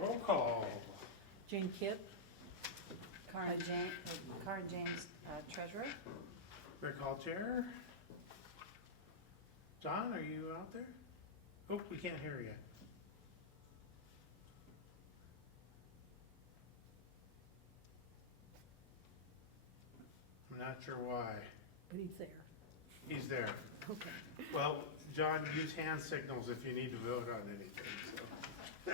roll call. Jane Kipp, Karen James, treasurer. Rick Hall chair. John, are you out there? Oh, we can't hear you. I'm not sure why. but he's there. He's there. Okay. Well, John, use hand signals if you need to vote on anything, so.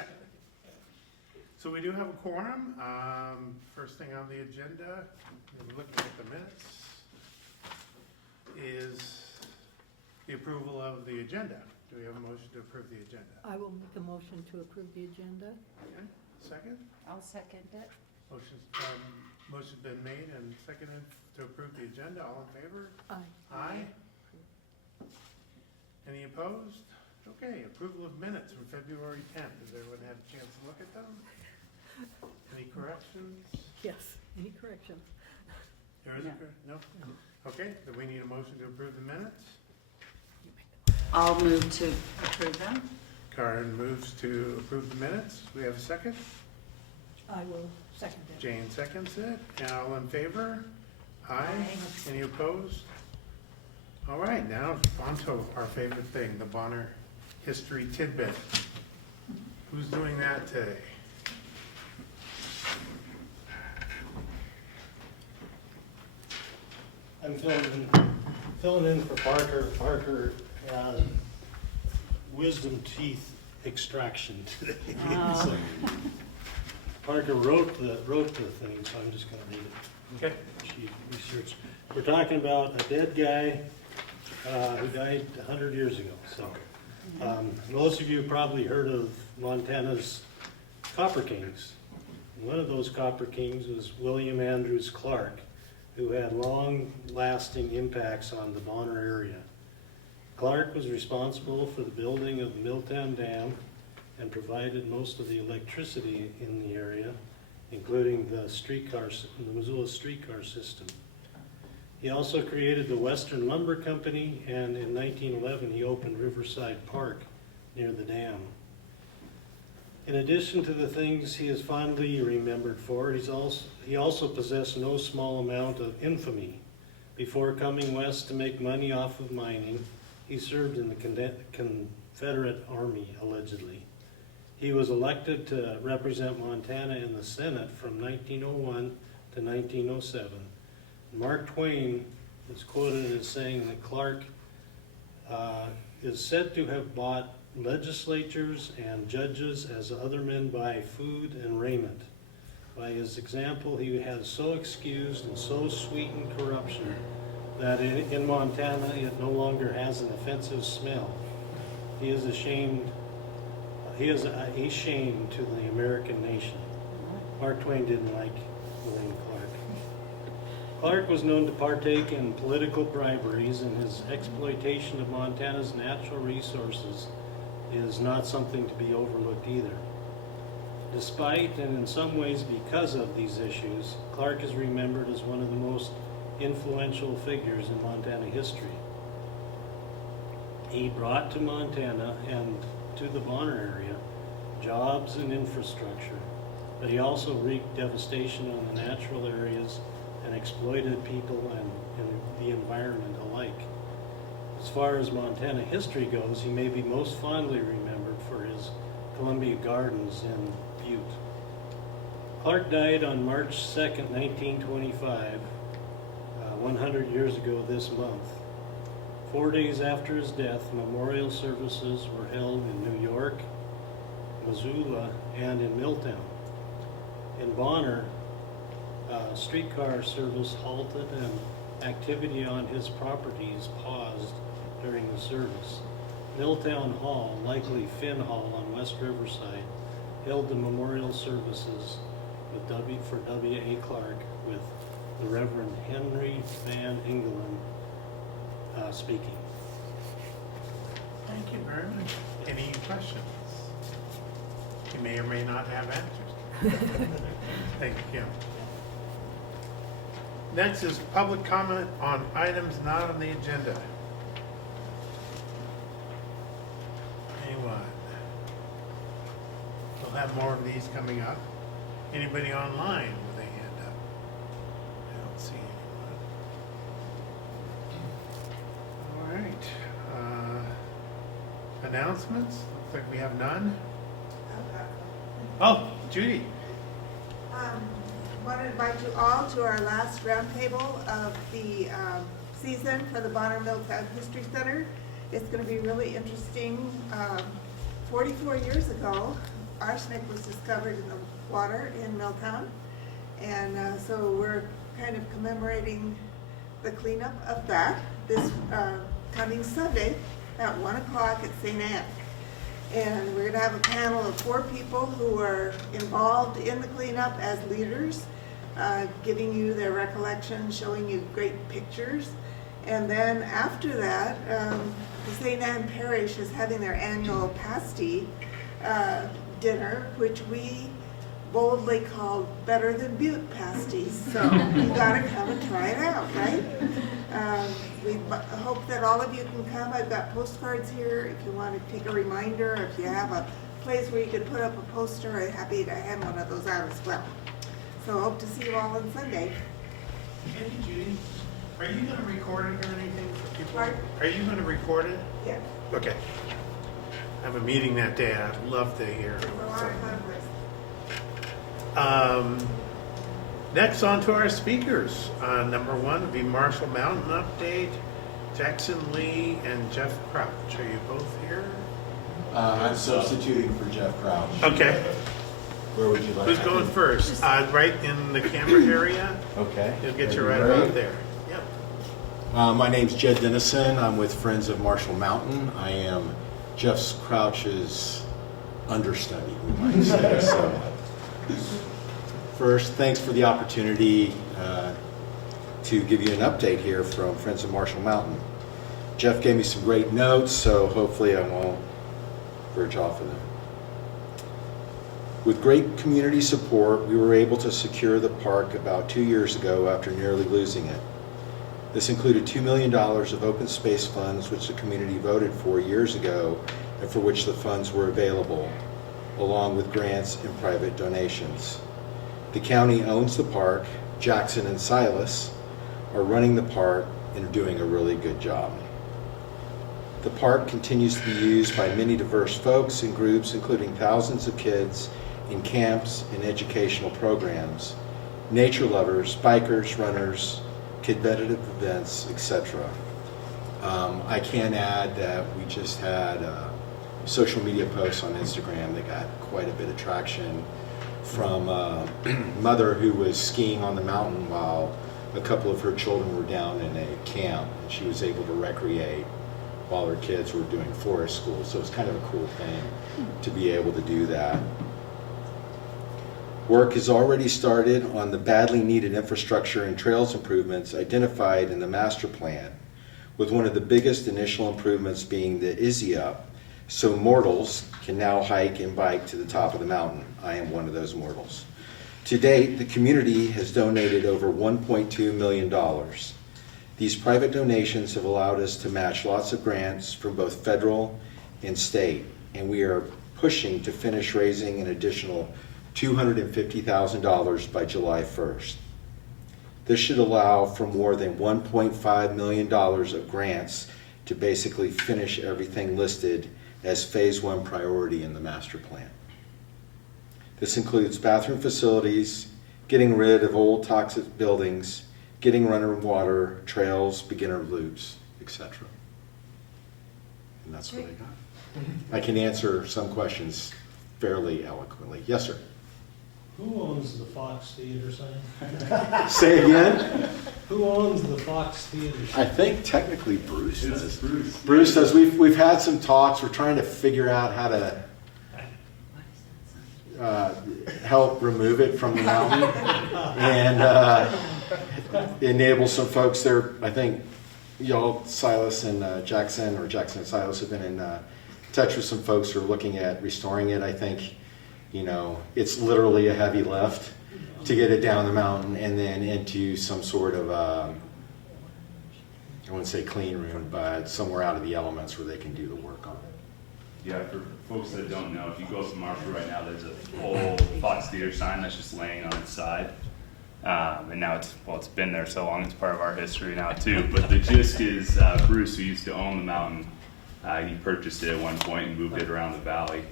So we do have a quorum. First thing on the agenda, looking at the minutes, is the approval of the agenda. Do we have a motion to approve the agenda? I will make a motion to approve the agenda. Okay, second? I'll second it. Motion's been made and seconded to approve the agenda. All in favor? Aye. Aye. Any opposed? Okay, approval of minutes from February 10th. Has everyone had a chance to look at them? Any corrections? Yes, any corrections? There is a, no? Okay, then we need a motion to approve the minutes. I'll move to approve them. Karen moves to approve the minutes. We have a second. I will second it. Jane seconds it. And all in favor? Aye. Aye. Any opposed? All right, now on to our favorite thing, the Bonner History Tidbit. Who's doing that today? I'm filling in for Parker. Parker had wisdom teeth extraction today. Oh. So Parker wrote the thing, so I'm just gonna read it. Okay. She researched. We're talking about a dead guy who died 100 years ago. So most of you probably heard of Montana's Copper Kings. One of those Copper Kings was William Andrews Clark, who had long-lasting impacts on the Bonner area. Clark was responsible for the building of the Milltown Dam and provided most of the electricity in the area, including the Missoula streetcar system. He also created the Western Lumber Company, and in 1911 he opened Riverside Park near the dam. In addition to the things he is fondly remembered for, he also possessed no small amount of infamy. Before coming west to make money off of mining, he served in the Confederate Army, allegedly. He was elected to represent Montana in the Senate from 1901 to 1907. Mark Twain is quoted as saying that Clark is said to have bought legislatures and judges as other men buy food and raiment. By his example, he has so excused and so sweetened corruption that in Montana it no longer has an offensive smell. He is a shame to the American nation. Mark Twain didn't like William Clark. Clark was known to partake in political briberies, and his exploitation of Montana's natural resources is not something to be overlooked either. Despite, and in some ways because of these issues, Clark is remembered as one of the most influential figures in Montana history. He brought to Montana and to the Bonner area jobs and infrastructure, but he also wreaked devastation on the natural areas and exploited people and the environment alike. As far as Montana history goes, he may be most fondly remembered for his Columbia Gardens in Butte. Clark died on March 2nd, 1925, 100 years ago this month. 4 days after his death, memorial services were held in New York, Missoula, and in Milltown. In Bonner, streetcar service halted and activity on his properties paused during the service. Milltown Hall, likely Finn Hall on West Riverside, held the memorial services for W.A. Clark with the Reverend Henry Van Engelen speaking. Thank you very much. Any questions? You may or may not have answers. Thank you, Kim. Next is public comment on items not on the agenda. Anyone? We'll We'll have more of these coming up. Anybody online with a hand up? I don't see anyone. All right. Announcements? Looks like we have none. Oh, Judy. Want to invite you all to our last roundtable of the season for the Bonner Milltown History Center. It's going to be really interesting. 44 years ago, arsenic was discovered in the water in Milltown, and so we're kind of commemorating the cleanup of that this coming Sunday at 1 o'clock at St. Anne. And we're going to have a panel of 4 people who are involved in the cleanup as leaders, giving you their recollection, showing you great pictures. And then after that, the St. Anne Parish is having their annual pasty dinner, which we boldly call Better Than Butte pasties. So you gotta come and try it out, right? We hope that all of you can come. I've got postcards here if you want to take a reminder. If you have a place where you could put up a poster, I'm happy to hand one of those out as well. So hope to see you all on Sunday. Hey, Judy, are you gonna record it or anything for people? Pardon? Are you gonna record it? Yeah. Okay. I have a meeting that day. I'd love to hear. There's a lot of fun with. Next, on to our speakers. Number 1 would be Marshall Mountain update. Jackson Lee and Jeff Crouch. Are you both here? I'm substituting for Jeff Crouch. Okay. Where would you like? Who's going first? Right in the camera area. Okay. He'll get you Are right you ready? about there. Yep. My name's Jed Dennison. I'm with Friends of Marshall Mountain. I am Jeff Crouch's understudy, we might say. So, first, thanks for the opportunity to give you an update here from Friends of Marshall Mountain. Jeff gave me some great notes, so hopefully I won't verge off of them. With great community support, we were able to secure the park about 2 years ago after nearly losing it. This included $2 million of open space funds, which the community voted for years ago and for which the funds were available, along with grants and private donations. The county owns the park. Jackson and Silas are running the park and are doing a really good job. The park continues to be used by many diverse folks and groups, including thousands of kids in camps and educational programs, nature lovers, bikers, runners, competitive events, etc. I can add that we just had social media posts on Instagram that got quite a bit of traction from a mother who was skiing on the mountain while a couple of her children were down in a camp, and she was able to recreate while her kids were doing forest school. So it's kind of a cool thing to be able to do that. Work has already started on the badly needed infrastructure and trails improvements identified in the master plan, with one of the biggest initial improvements being the Izzy Up, so mortals can now hike and bike to the top of the mountain. I am one of those mortals. To date, the community has donated over $1.2 million. These private donations have allowed us to match lots of grants from both federal and state, and we are pushing to finish raising an additional $250,000 by July 1st. This should allow for more than $1.5 million of grants to basically finish everything listed as Phase 1 priority in the master plan. This includes bathroom facilities, getting rid of old toxic buildings, getting running water, trails, beginner loops, etc. And that's what I got. I can answer some questions fairly eloquently. Yes, sir. Who owns the Fox Theater sign? Say again? Who owns the Fox Theater I sign? think technically Bruce does. Bruce does. We've had some talks. We're trying to figure out how to help remove it from the mountain and enable some folks there. I think y'all, Silas and Jackson, or Jackson and Silas, have been in touch with some folks who are looking at restoring it. I think, you know, it's literally a heavy lift to get it down the mountain and then into some sort of, I wouldn't say clean room, but somewhere out of the elements where they can do the work on it. Yeah, for folks that don't know, if you go up to Marshall right now, there's a old Fox Theater sign that's just laying on its side. And now it's been there so long, it's part of our history now too. But the gist is, Bruce, who used to own the mountain, he purchased it at one point and moved it around the valley.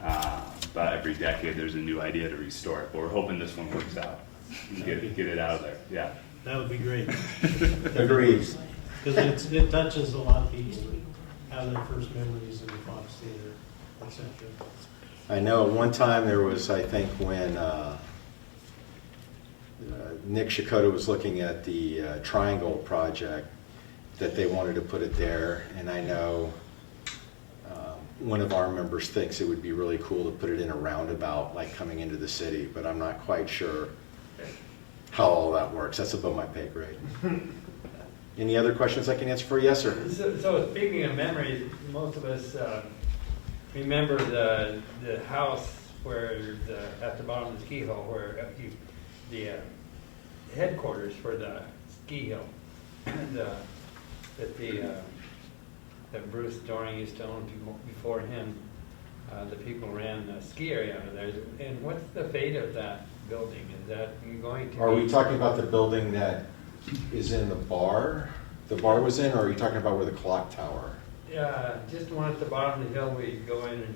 About every decade, there's a new idea to restore it, but we're hoping this one works out. And get it out of there, yeah. That would be great. Agreed. Because it touches a lot of people that have their first memories of the Fox Theater, etc. I know, one time there was, I think, when Nick Shikoda was looking at the Triangle project, that they wanted to put it there, and I know one of our members thinks it would be really cool to put it in a roundabout, like coming into the city, but I'm not quite sure how all that works. That's above my pay grade. Any other questions I can answer for you? Yes, sir. So speaking of memories, most of us remember the house where at the bottom of the ski hill, where the headquarters for the ski hill, and that Bruce Doring used to own before him. The people ran the ski area out of there. And what's the fate of that building? Is that going to? Are we talking about the building that is in the bar was in, or are you talking about where the clock tower? Yeah, just one at the bottom of the hill where you go in and,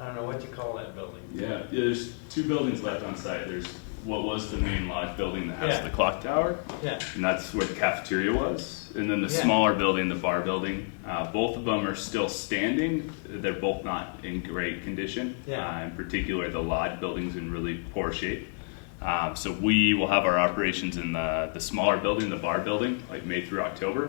I don't know what you call that building. Yeah, there's two buildings left on site. There's what was the main lodge building that has Yeah. the clock tower, Yeah. and that's where the cafeteria was. And then the Yeah. smaller building, the bar building, both of them are still standing. They're both not in great condition. Yeah. In particular, the lodge building's in really poor shape. So we will have our operations in the smaller building, the bar building, like May through October.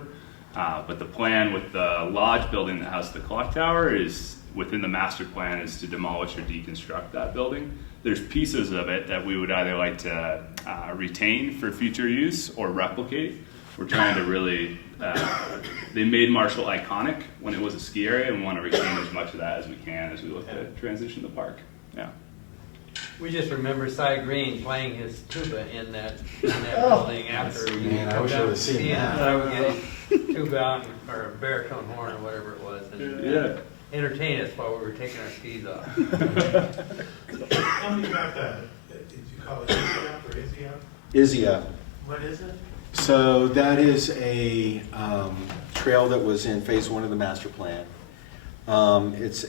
But the plan with the lodge building that has the clock tower is, within the master plan, is to demolish or deconstruct that building. There's pieces of it that we would either like to retain for future use or replicate. We're trying to really, they made Marshall iconic when it was a ski area, and we want to retain as much of that as we can as we look to transition the park. Yeah. We just remember Cy Green playing his tuba in that building after. Man, I wish I would've seen that. I would get his tuba out, or a baritone horn, or whatever it was, and Yeah. entertain us while we were taking our skis off. Tell me about that. Did you call it Izzy-Up or Izzy-Up? Izzy-Up. What is it? So that is a trail that was in phase 1 of the master plan. It's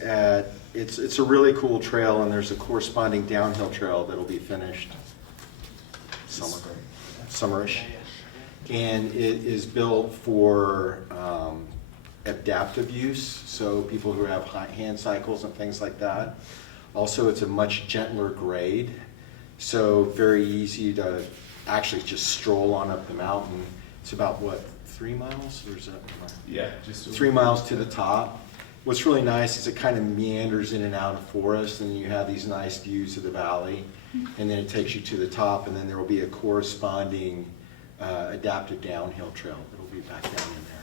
a really cool trail, and there's a corresponding downhill trail that'll be finished summerish. And it is built for adaptive use, so people who have hand cycles and things like that. Also, it's a much gentler grade, so very easy to actually just stroll on up the mountain. It's about, what, 3 miles? Or is that Yeah, just 3 miles to the top. What's really nice is it kind of meanders in and out of forest, and you have these nice views of the valley, and then it takes you to the top, and then there will be a corresponding adaptive downhill trail that'll be back down in there.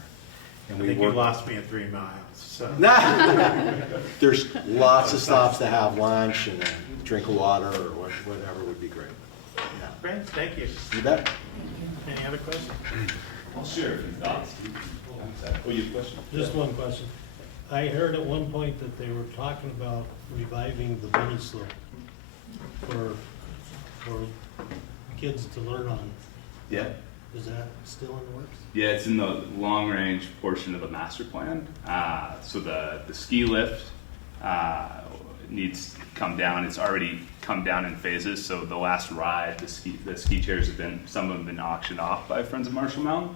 And I think you lost me at 3 miles, so. There's lots of stops to have lunch and drink water or whatever would be great. Yeah. Great, thank you. You bet. Any other questions? I'll share a few thoughts. Oh, you have a question? Just one question. I heard at one point that they were talking about reviving the bunny slope for kids to learn on. Yeah. Is that still in the works? Yeah, it's in the long-range portion of the master plan. So the ski lift needs to come down. It's already come down in phases. So the last ride, the ski chairs have been, some of them have been auctioned off by Friends of Marshall Mountain.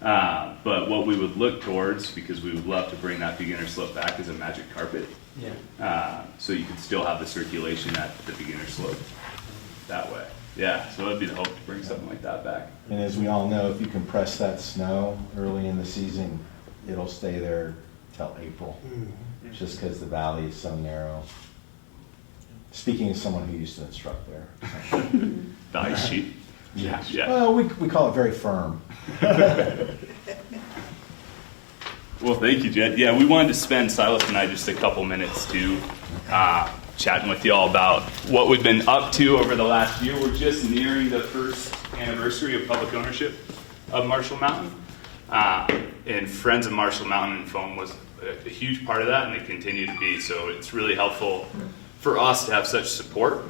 But what we would look towards, because we would love to bring that beginner slope back, is a magic carpet. Yeah. So you could still have the circulation at the beginner slope that way. Yeah, so that'd be the hope, to bring something like that back. And as we all know, if you compress that snow early in the season, it'll stay there till April, just because the valley is so narrow. Speaking as someone who used to instruct there. The ice sheet. Yeah. Yeah. Well, we call it very firm. Well, thank you, Jed. Yeah, we wanted to spend, Silas and I, just a couple minutes to chatting with you all about what we've been up to over the last year. We're just nearing the first anniversary of public ownership of Marshall Mountain. And Friends of Marshall Mountain and Foam was a huge part of that, and they continue to be. So it's really helpful for us to have such support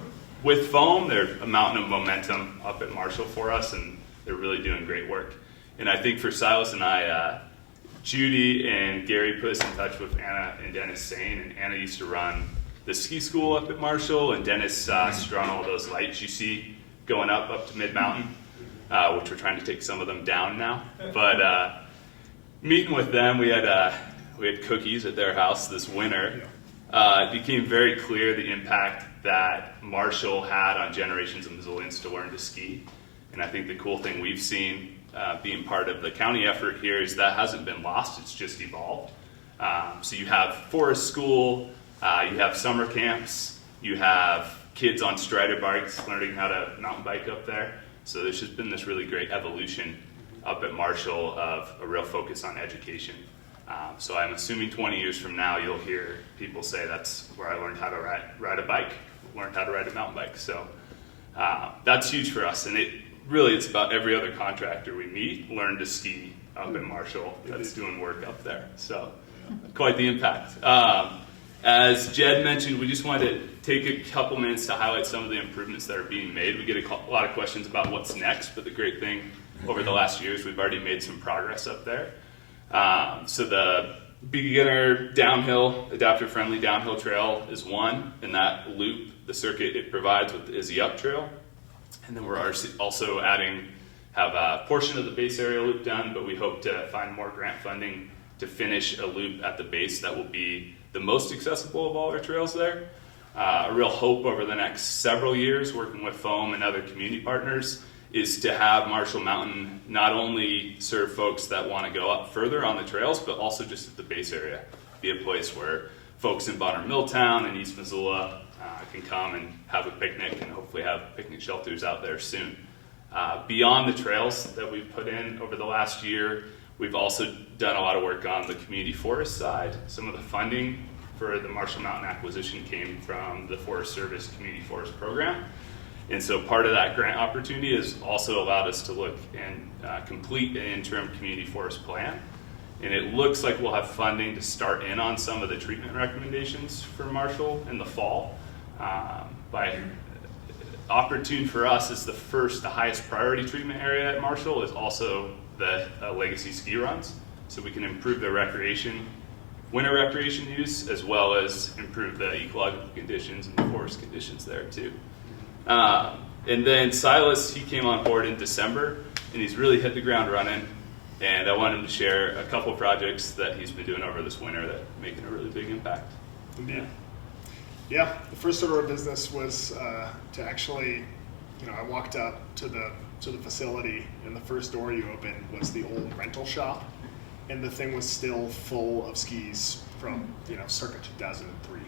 with foam. They're a mountain of momentum up at Marshall for us, and they're really doing great work. And I think for Silas and I, Judy and Gary put us in touch with Anna and Dennis Sane, and Anna used to run the ski school up at Marshall, and Dennis strung all those lights you see going up to mid-mountain, which we're trying to take some of them down now. But meeting with them, we had cookies at their house this winter. It became very clear the impact that Marshall had on generations of Missoulians to learn to ski. And I think the cool thing we've seen being part of the county effort here is that hasn't been lost, it's just evolved. So you have forest school, you have summer camps, you have kids on Strider bikes learning how to mountain bike up there. So there's just been this really great evolution up at Marshall of a real focus on education. So I'm assuming 20 years from now you'll hear people say that's where I learned how to ride a bike, learned how to ride a mountain bike. So that's huge for us, and it's about every other contractor we meet learn to ski up in Marshall that's doing work up there. So quite the impact. As Jed mentioned, we just wanted to take a couple minutes to highlight some of the improvements that are being made. We get a lot of questions about what's next, but the great thing over the last years, we've already made some progress up there. So the beginner downhill, adapter-friendly downhill trail is one, and that loop, the circuit it provides is the up trail. And then we're also have a portion of the base area loop done, but we hope to find more grant funding to finish a loop at the base that will be the most accessible of all our trails there. A real hope over the next several years, working with foam and other community partners, is to have Marshall Mountain not only serve folks that want to go up further on the trails, but also just at the base area. Be a place where folks in Bonner Milltown and East Missoula can come and have a picnic, and hopefully have picnic shelters out there soon. Beyond the trails that we've put in over the last year, we've also done a lot of work on the community forest side. Some of the funding for the Marshall Mountain acquisition came from the Forest Service Community Forest Program. And so part of that grant opportunity has also allowed us to look and complete an interim community forest plan. And it looks like we'll have funding to start in on some of the treatment recommendations for Marshall in the fall. Opportune for us is the highest priority treatment area at Marshall is also the legacy ski runs. So we can improve the winter recreation use, as well as improve the ecological conditions and the forest conditions there too. And then Silas, he came on board in December, and he's really hit the ground running. And I wanted him to share a couple projects that he's been doing over this winter that are making a really big impact. Yeah, the first order of business was to actually, I walked up to the facility, and the first door you opened was the old rental shop, and the thing was still full of skis from circa 2003.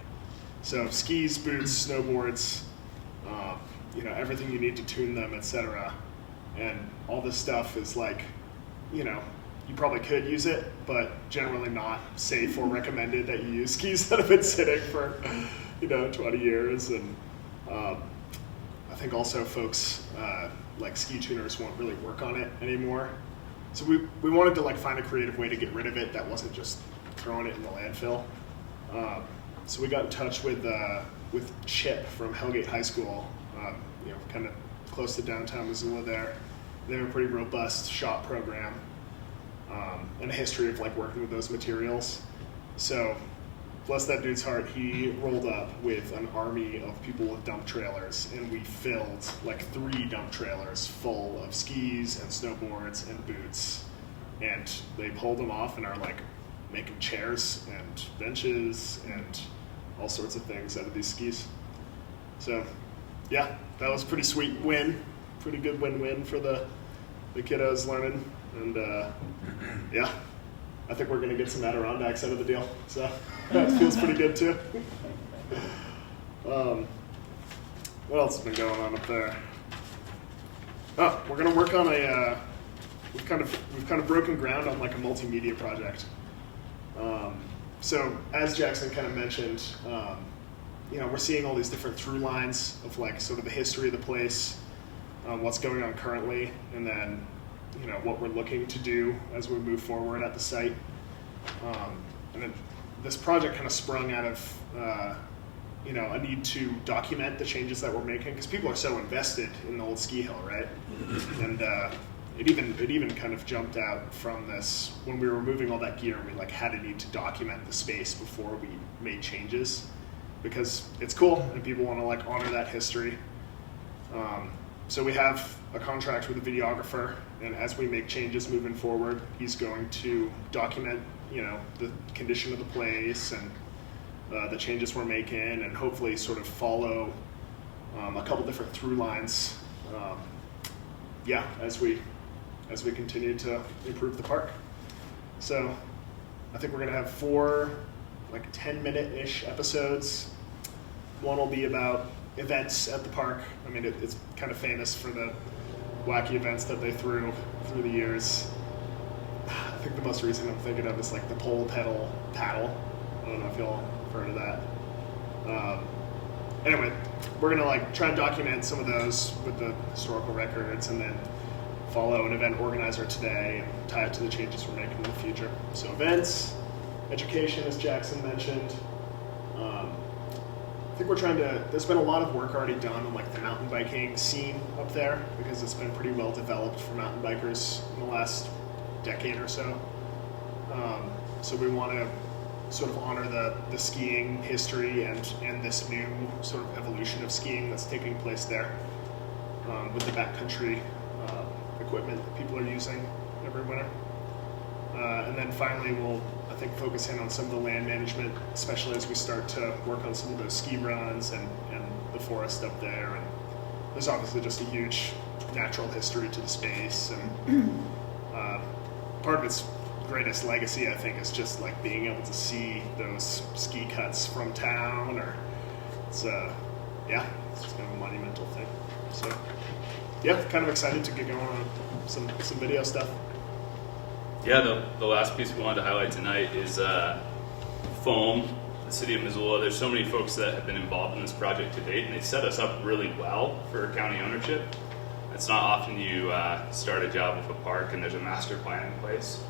So skis, boots, snowboards, everything you need to tune them, etc. And all this stuff is like, you probably could use it, but generally not safe or recommended that you use skis that have been sitting for 20 years. And I think also folks like ski tuners won't really work on it anymore. So we wanted to find a creative way to get rid of it that wasn't just throwing it in the landfill. So we got in touch with Chip from Hellgate High School, kind of close to downtown Missoula there. They have a pretty robust shop program and a history of working with those materials. So bless that dude's heart, he rolled up with an army of people with dump trailers, and we filled 3 dump trailers full of skis and snowboards and boots, and they pulled them off and are making chairs and benches and all sorts of things out of these skis. So yeah, that was a pretty sweet win, pretty good win-win for the kiddos learning, and yeah, I think we're gonna get some Adirondacks out of the deal, so that feels pretty good too. What else has been going on up there? Oh, we're gonna work on we've kind of broken ground on a multimedia project. So as Jackson kind of mentioned, we're seeing all these different through lines of sort of the history of the place, what's going on currently, and then what we're looking to do as we move forward at the site. And then this project kind of sprung out of you know, a need to document the changes that we're making because people are so invested in the old ski hill, right? And it even kind of jumped out from this when we were moving all that gear. We like had a need to document the space before we made changes because it's cool and people want to like honor that history. So we have a contract with a videographer, and as we make changes moving forward, he's going to document, you know, the condition of the place and the changes we're making, and hopefully sort of follow a couple different through lines. Yeah, as we continue to improve the park. So I think we're gonna have 4 like 10-minute-ish episodes. One will be about events at the park. I mean, it's kind of famous for the wacky events that they threw through the years. I think the most recent I'm thinking of is like the pole pedal paddle. I don't know if y'all have heard of that. Anyway, we're gonna like try and document some of those with the historical records, and then follow an event organizer today and tie it to the changes we're making in the future. So events, education, as Jackson mentioned. I think we're trying to, there's been a lot of work already done on like the mountain biking scene up there because it's been pretty well developed for mountain bikers in the last decade or so. So we want to sort of honor the skiing history and this new sort of evolution of skiing that's taking place there with the backcountry equipment that people are using every winter. And then finally we'll, I think, focus in on some of the land management, especially as we start to work on some of those ski runs and the forest up there. And there's obviously just a huge natural history to the space, and part of its greatest legacy, I think, is just like being able to see those ski cuts from town, or it's yeah, it's just kind of a monumental thing. So yeah, kind of excited to get going on some video stuff. Yeah, the last piece we wanted to highlight tonight is foam, the city of Missoula. There's so many folks that have been involved in this project to date, and they set us up really well for county ownership. It's not often you start a job with a park and there's a master plan in place,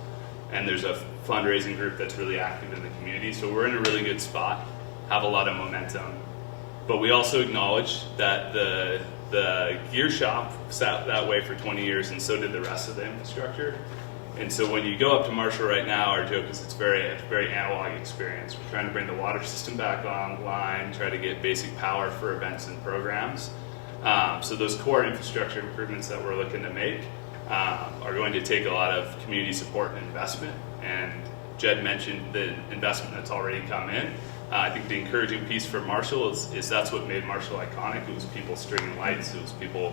and there's a fundraising group that's really active in the community. So we're in a really good spot, have a lot of momentum. But we also acknowledge that the gear shop sat that way for 20 years, and so did the rest of the infrastructure. And so when you go up to Marshall right now, our joke is it's a very analog experience. We're trying to bring the water system back online, try to get basic power for events and programs. So those core infrastructure improvements that we're looking to make are going to take a lot of community support and investment. And Jed mentioned the investment that's already come in. I think the encouraging piece for Marshall is that's what made Marshall iconic. It was people stringing lights, it was people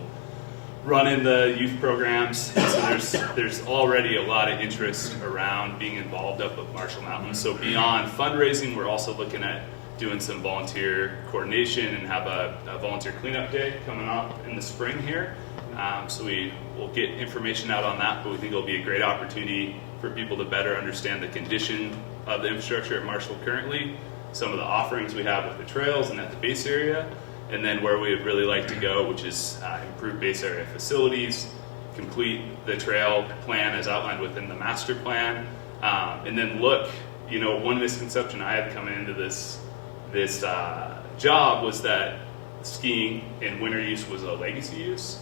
running the youth programs. And so there's already a lot of interest around being involved up at Marshall Mountain. So beyond fundraising, we're also looking at doing some volunteer coordination and have a volunteer cleanup day coming up in the spring here. So we will get information out on that, but we think it'll be a great opportunity for people to better understand the condition of the infrastructure at Marshall currently, some of the offerings we have with the trails and at the base area, and then where we would really like to go, which is improve base area facilities, complete the trail plan as outlined within the master plan, and then look, you know, one misconception I had coming into this job was that skiing in winter use was a legacy use,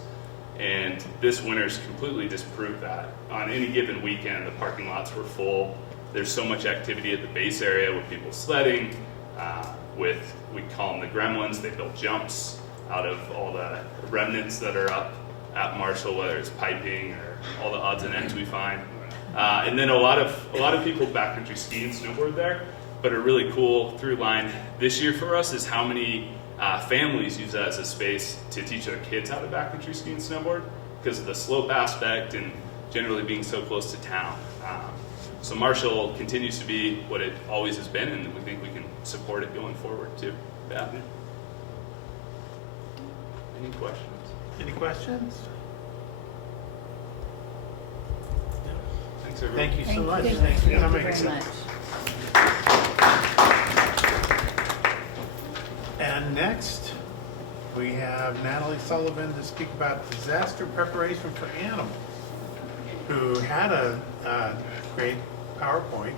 and this winter's completely disproved that. On any given weekend, the parking lots were full. There's so much activity at the base area with people sledding, with, we call them the gremlins. They built jumps out of all the remnants that are up at Marshall, whether it's piping or all the odds and ends we find. And then a lot of people backcountry ski and snowboard there, but a really cool through line this year for us is how many families use that as a space to teach their kids how to backcountry ski and snowboard because of the slope aspect and generally being so close to town. So Marshall continues to be what it always has been, and we think we can support it going forward too. Yeah. Any questions? Any questions? Thanks, everyone. Thank you so much. Thank Thanks for you coming. very much. And next, we have Natalie Sullivan to speak about disaster preparation for animals, who had a great PowerPoint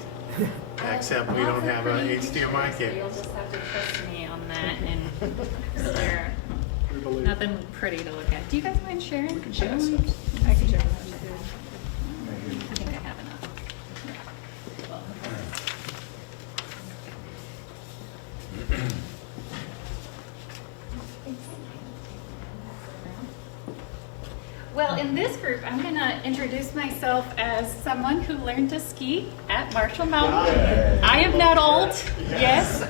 except we don't have a HDMI You'll cable. just have to trust me on that and stare. We believe. Nothing pretty to look at. Do you guys mind sharing? We can share Shall we? some. I can share. I think I have enough. Well, in this group, I'm going to introduce myself as someone who learned to ski at Marshall Mountain. I am not old, yes.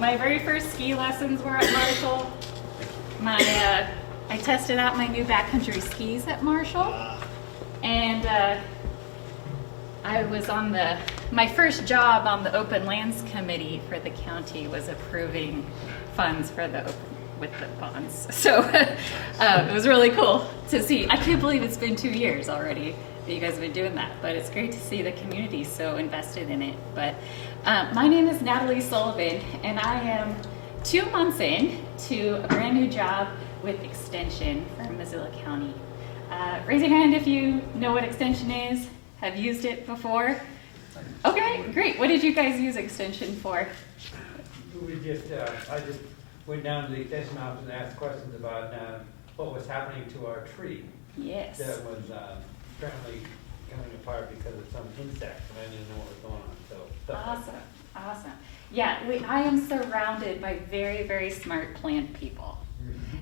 My very first ski lessons were at Marshall. I tested out my new backcountry skis at Marshall. And I was on my first job on the Open Lands Committee for the county was approving funds for with the bonds. So it was really cool to see. I can't believe it's been 2 years already that you guys have been doing that, but it's great to see the community so invested in it. But my name is Natalie Sullivan, and I am 2 months in to a brand new job with Extension for Missoula County. Raise your hand if you know what Extension is, have used it before. Okay, great. What did you guys use Extension for? I just went down to the extension office and asked questions about what was happening to our tree. Yes. That was apparently coming apart because of some insect, and I didn't know what was going on, so. stuff like Awesome, awesome. Yeah, I am surrounded by very, very smart plant people.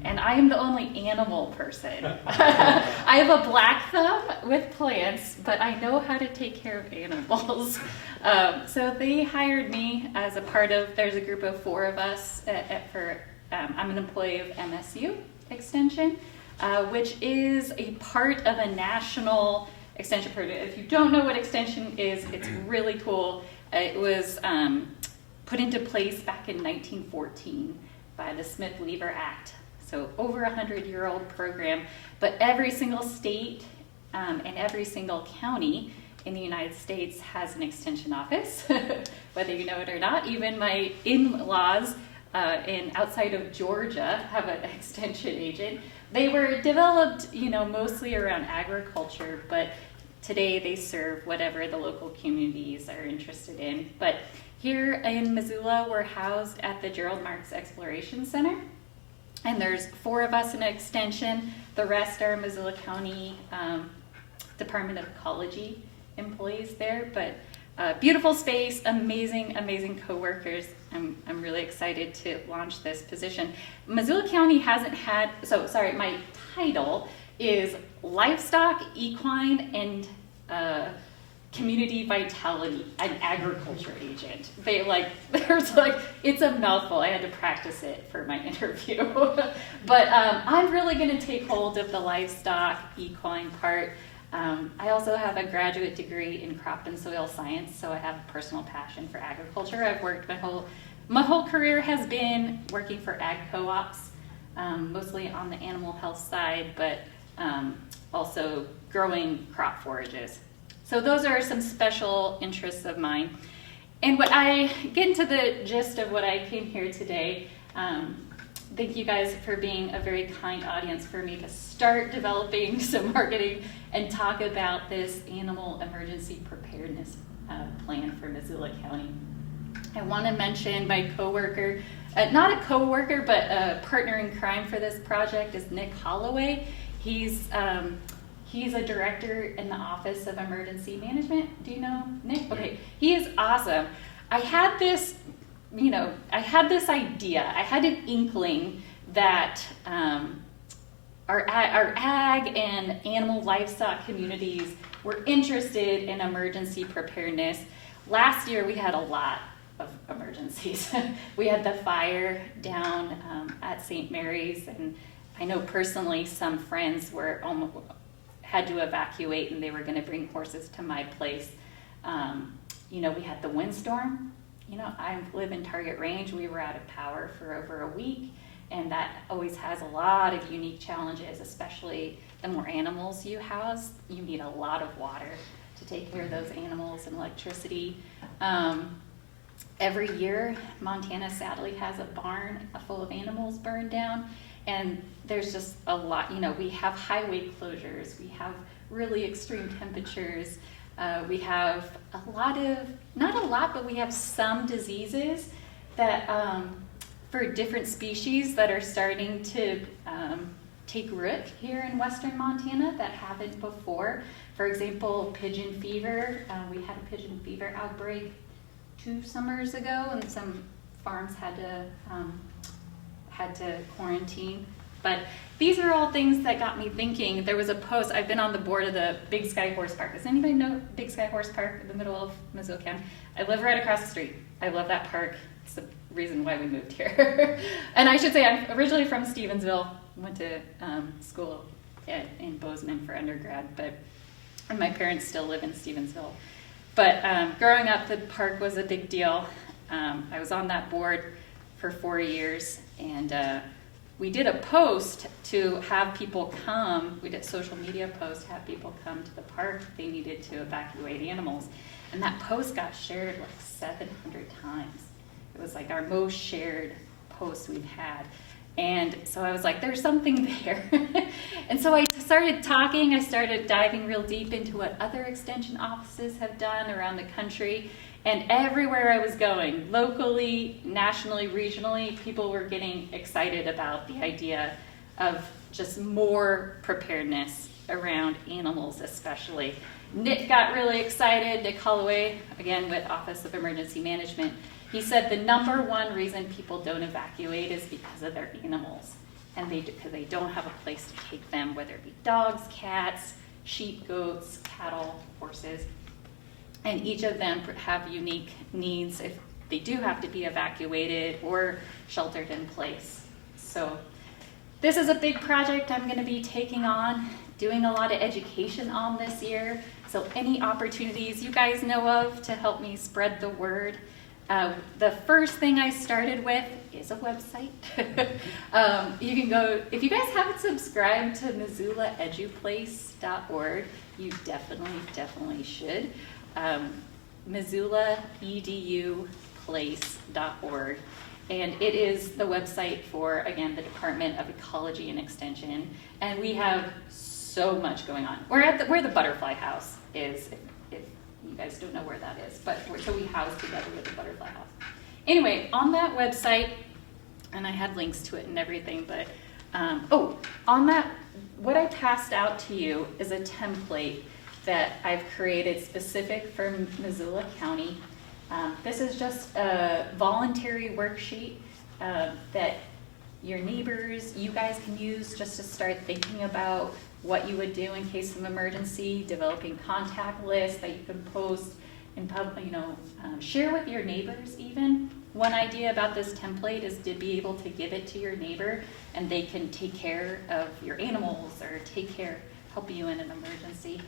And I am the only animal person. I have a black thumb with plants, but I know how to take care of animals. So they hired me as a part of, there's a group of 4 of us I'm an employee of MSU Extension, which is a part of a national extension program. If you don't know what Extension is, it's really cool. It was put into place back in 1914 by the Smith-Lever Act. So over 100-year-old program, but every single state and every single county in the United States has an extension office, whether you know it or not. Even my in-laws outside of Georgia have an extension agent. They were developed, mostly around agriculture, but today they serve whatever the local communities are interested in. But here in Missoula, we're housed at the Gerald Marks Exploration Center. And there's 4 of us in Extension. The rest are Missoula County Department of Ecology employees there. But beautiful space, amazing, amazing coworkers. I'm really excited to launch this position. Missoula County hasn't had, my title is Livestock, Equine, and Community Vitality, an agriculture agent. It's a mouthful. I had to practice it for my interview. But I'm really going to take hold of the livestock, equine part. I also have a graduate degree in crop and soil science, so I have a personal passion for agriculture. I've worked my whole career has been working for ag co-ops, mostly on the animal health side, but also growing crop forages. So those are some special interests of mine. And what I get into the gist of what I came here today, thank you guys for being a very kind audience for me to start developing some marketing and talk about this animal emergency preparedness plan for Missoula County. I want to mention my coworker, not a coworker, but a partner in crime for this project is Nick Holloway. He's a director in the Office of Emergency Management. Do you know Nick? Okay, he is awesome. I had this idea. I had an inkling that our ag and animal livestock communities were interested in emergency preparedness. Last year we had a lot of emergencies. We had the fire down at St. Mary's, and I know personally some friends had to evacuate and they were going to bring horses to my place. We had the windstorm. I live in Target Range. We were out of power for over a week, and that always has a lot of unique challenges, especially the more animals you house. You need a lot of water to take care of those animals and electricity. Every year, Montana sadly has a barn full of animals burned down, and there's just a lot. We have highway closures, we have really extreme temperatures. We have not a lot, but we have some diseases that, for different species that are starting to take root here in western Montana that haven't before. For example, pigeon fever. We had a pigeon fever outbreak 2 summers ago, and some farms had to quarantine. But these are all things that got me thinking. There was a post. I've been on the board of the Big Sky Horse Park. Does anybody know Big Sky Horse Park in the middle of Missoula County? I live right across the street. I love that park. It's the reason why we moved here. And I should say I'm originally from Stevensville. Went to school in Bozeman for undergrad, and my parents still live in Stevensville. But growing up, the park was a big deal. I was on that board for 4 years, and we did a post to have people come. We did a social media post to have people come to the park. They needed to evacuate animals. And that post got shared like 700 times. It was like our most shared post we've had. And so I was like, there's something there. And so I started talking. I started diving real deep into what other extension offices have done around the country. And everywhere I was going, locally, nationally, regionally, people were getting excited about the idea of just more preparedness around animals especially. Nick got really excited. Nick Holloway, again with Office of Emergency Management, he said the number one reason people don't evacuate is because of their animals, and because they don't have a place to take them, whether it be dogs, cats, sheep, goats, cattle, horses. And each of them have unique needs if they do have to be evacuated or sheltered in place. So this is a big project I'm going to be taking on, doing a lot of education on this year. So any opportunities you guys know of to help me spread the word. The first thing I started with is a website. You can go, if you guys haven't subscribed to MissoulaEduplace.org, you definitely should. MissoulaEduplace.org, and it is the website for, again, the Department of Ecology and Extension, and we have so much going on. We're at where the Butterfly House is, if you guys don't know where that is, but so we house together with the Butterfly House. Anyway, on that website, and I had links to it and everything, but on that, what I passed out to you is a template that I've created specific for Missoula County. This is just a voluntary worksheet that your neighbors, you guys can use just to start thinking about what you would do in case of emergency, developing contact lists that you can post in public, share with your neighbors even. One idea about this template is to be able to give it to your neighbor and they can take care of your animals or help you in an emergency.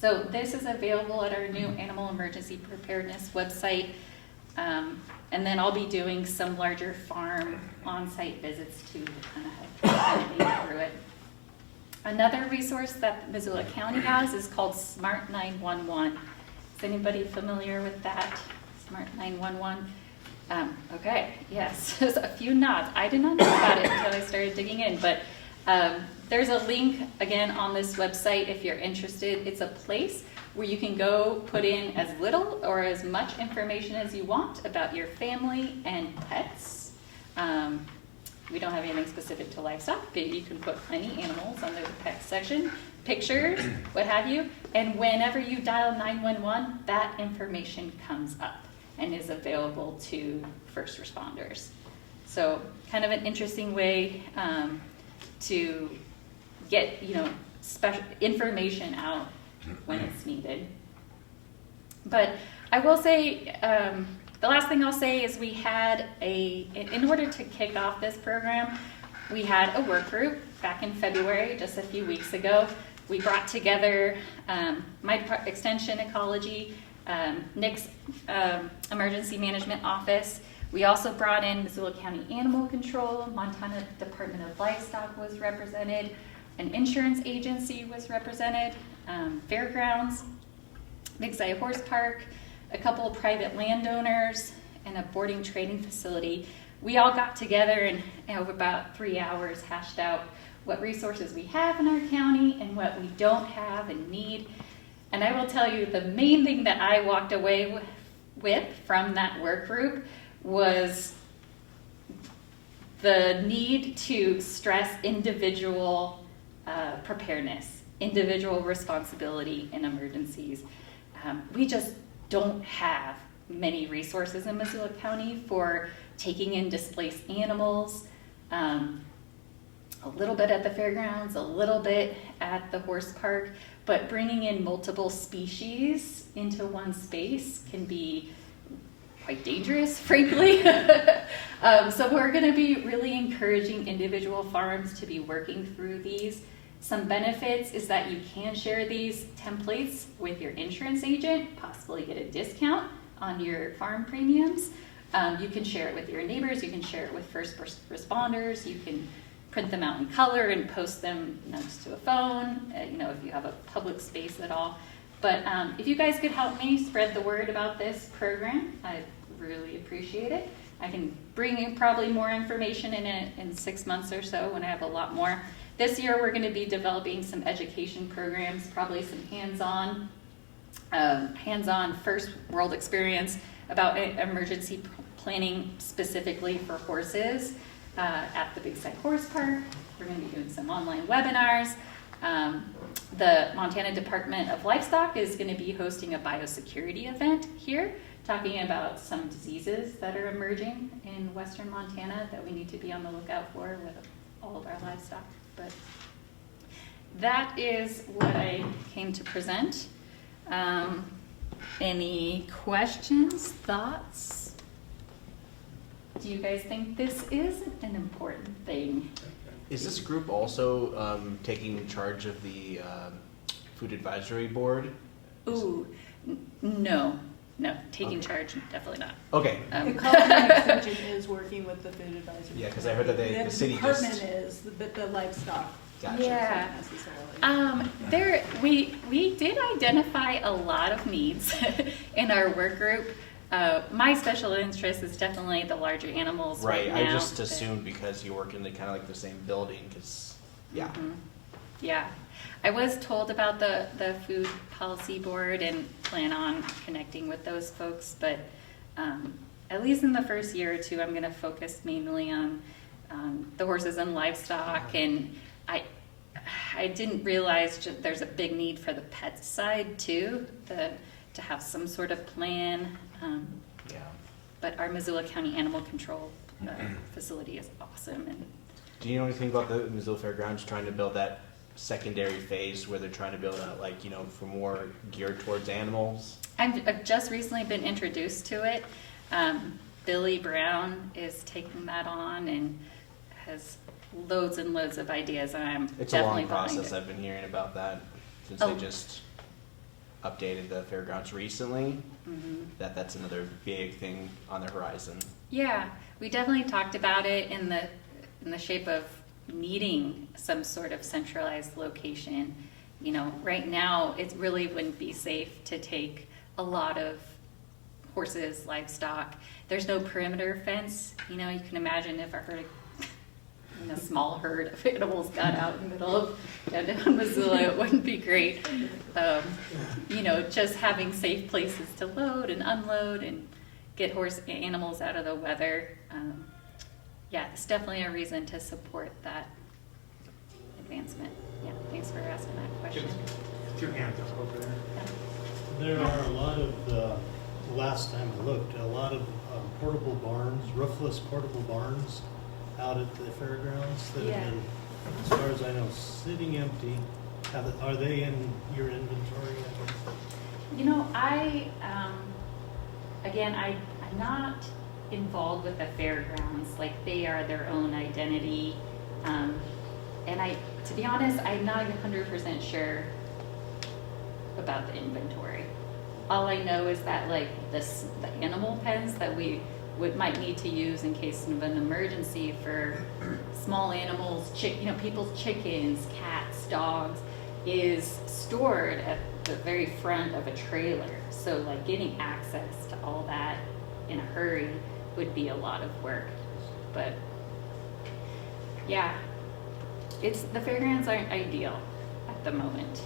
So this is available at our new Animal Emergency Preparedness website. And then I'll be doing some larger farm on-site visits to kind of help you through it. Another resource that Missoula County has is called Smart 911. Is anybody familiar with that? Smart 911? Okay, yes, there's a few nods. I did not know about it until I started digging in, but there's a link, again, on this website if you're interested. It's a place where you can go put in as little or as much information as you want about your family and pets. We don't have anything specific to livestock, but you can put any animals under the pet section, pictures, what have you, and whenever you dial 911, that information comes up and is available to first responders. So kind of an interesting way to get special information out when it's needed. But I will say, the last thing I'll say is we had in order to kick off this program, we had a work group back in February, just a few weeks ago. We brought together my Extension Ecology, Nick's Emergency Management Office. We also brought in Missoula County Animal Control, Montana Department of Livestock was represented, an insurance agency was represented, fairgrounds, Big Sky Horse Park, a couple of private landowners, and a boarding training facility. We all got together and over about 3 hours hashed out what resources we have in our county and what we don't have and need. And I will tell you, the main thing that I walked away with from that work group was the need to stress individual preparedness, individual responsibility in emergencies. We just don't have many resources in Missoula County for taking in displaced animals, a little bit at the fairgrounds, a little bit at the horse park, but bringing in multiple species into one space can be quite dangerous, frankly. So we're going to be really encouraging individual farms to be working through these. Some benefits is that you can share these templates with your insurance agent, possibly get a discount on your farm premiums. You can share it with your neighbors, you can share it with first responders, you can print them out in color and post them next to a phone, if you have a public space at all. But if you guys could help me spread the word about this program, I'd really appreciate it. I can bring you probably more information in 6 months or so when I have a lot more. This year we're going to be developing some education programs, probably some hands-on first world experience about emergency planning specifically for horses at the Big Sky Horse Park. We're going to be doing some online webinars. The Montana Department of Livestock is going to be hosting a biosecurity event here, talking about some diseases that are emerging in western Montana that we need to be on the lookout for with all of our livestock. But that is what I came to present. Any questions, thoughts? Do you guys think this is an important thing? Is this group also taking charge of the food advisory board? Ooh, no, taking charge, definitely not. Okay. The Colorado Extension is working with the food advisory. Yeah, because I heard that the city department just. is, but the livestock. Gotcha. Yeah. Necessarily. We did identify a lot of needs in our work group. My special interest is definitely the larger animals right now. I just assumed because you work in the kind of like the same building, because, yeah. Mm-hmm. Yeah. I was told about the food policy board and plan on connecting with those folks, but at least in the first year or two, I'm going to focus mainly on the horses and livestock. And I didn't realize there's a big need for the pet side too, to have some sort of plan. Yeah. But our Missoula County Animal Control facility is awesome. And Do you know anything about the Missoula Fairgrounds trying to build that secondary phase where they're trying to build out, like, for more geared towards animals? I've just recently been introduced to it. Billy Brown is taking that on and has loads and loads of ideas, and I'm It's a definitely long behind process. it. I've been hearing about that since Oh. they just updated the fairgrounds recently. Mhm. That's another big thing on the horizon. Yeah, we definitely talked about it in the shape of needing some sort of centralized location. Right now, it really wouldn't be safe to take a lot of horses, livestock. There's no perimeter fence. You can imagine if a small herd of animals got out in the middle of downtown Missoula, it wouldn't be great. Just having safe places to load and unload and get animals out of the weather. It's definitely a reason to support that advancement. Yeah, thanks for asking that question. Two hands up over there. There are a lot of, last time I looked, a lot of portable barns, roofless portable barns out at the fairgrounds that have been, as far as I know, sitting empty. Are they in your inventory? I'm not involved with the fairgrounds. Like, they are their own identity. And to be honest, I'm not even 100% sure about the inventory. All I know is that, like, the animal pens that we might need to use in case of an emergency for small animals, people's chickens, cats, dogs, is stored at the very front of a trailer. So, like, getting access to all that in a hurry would be a lot of work. But yeah, the fairgrounds aren't ideal at the moment.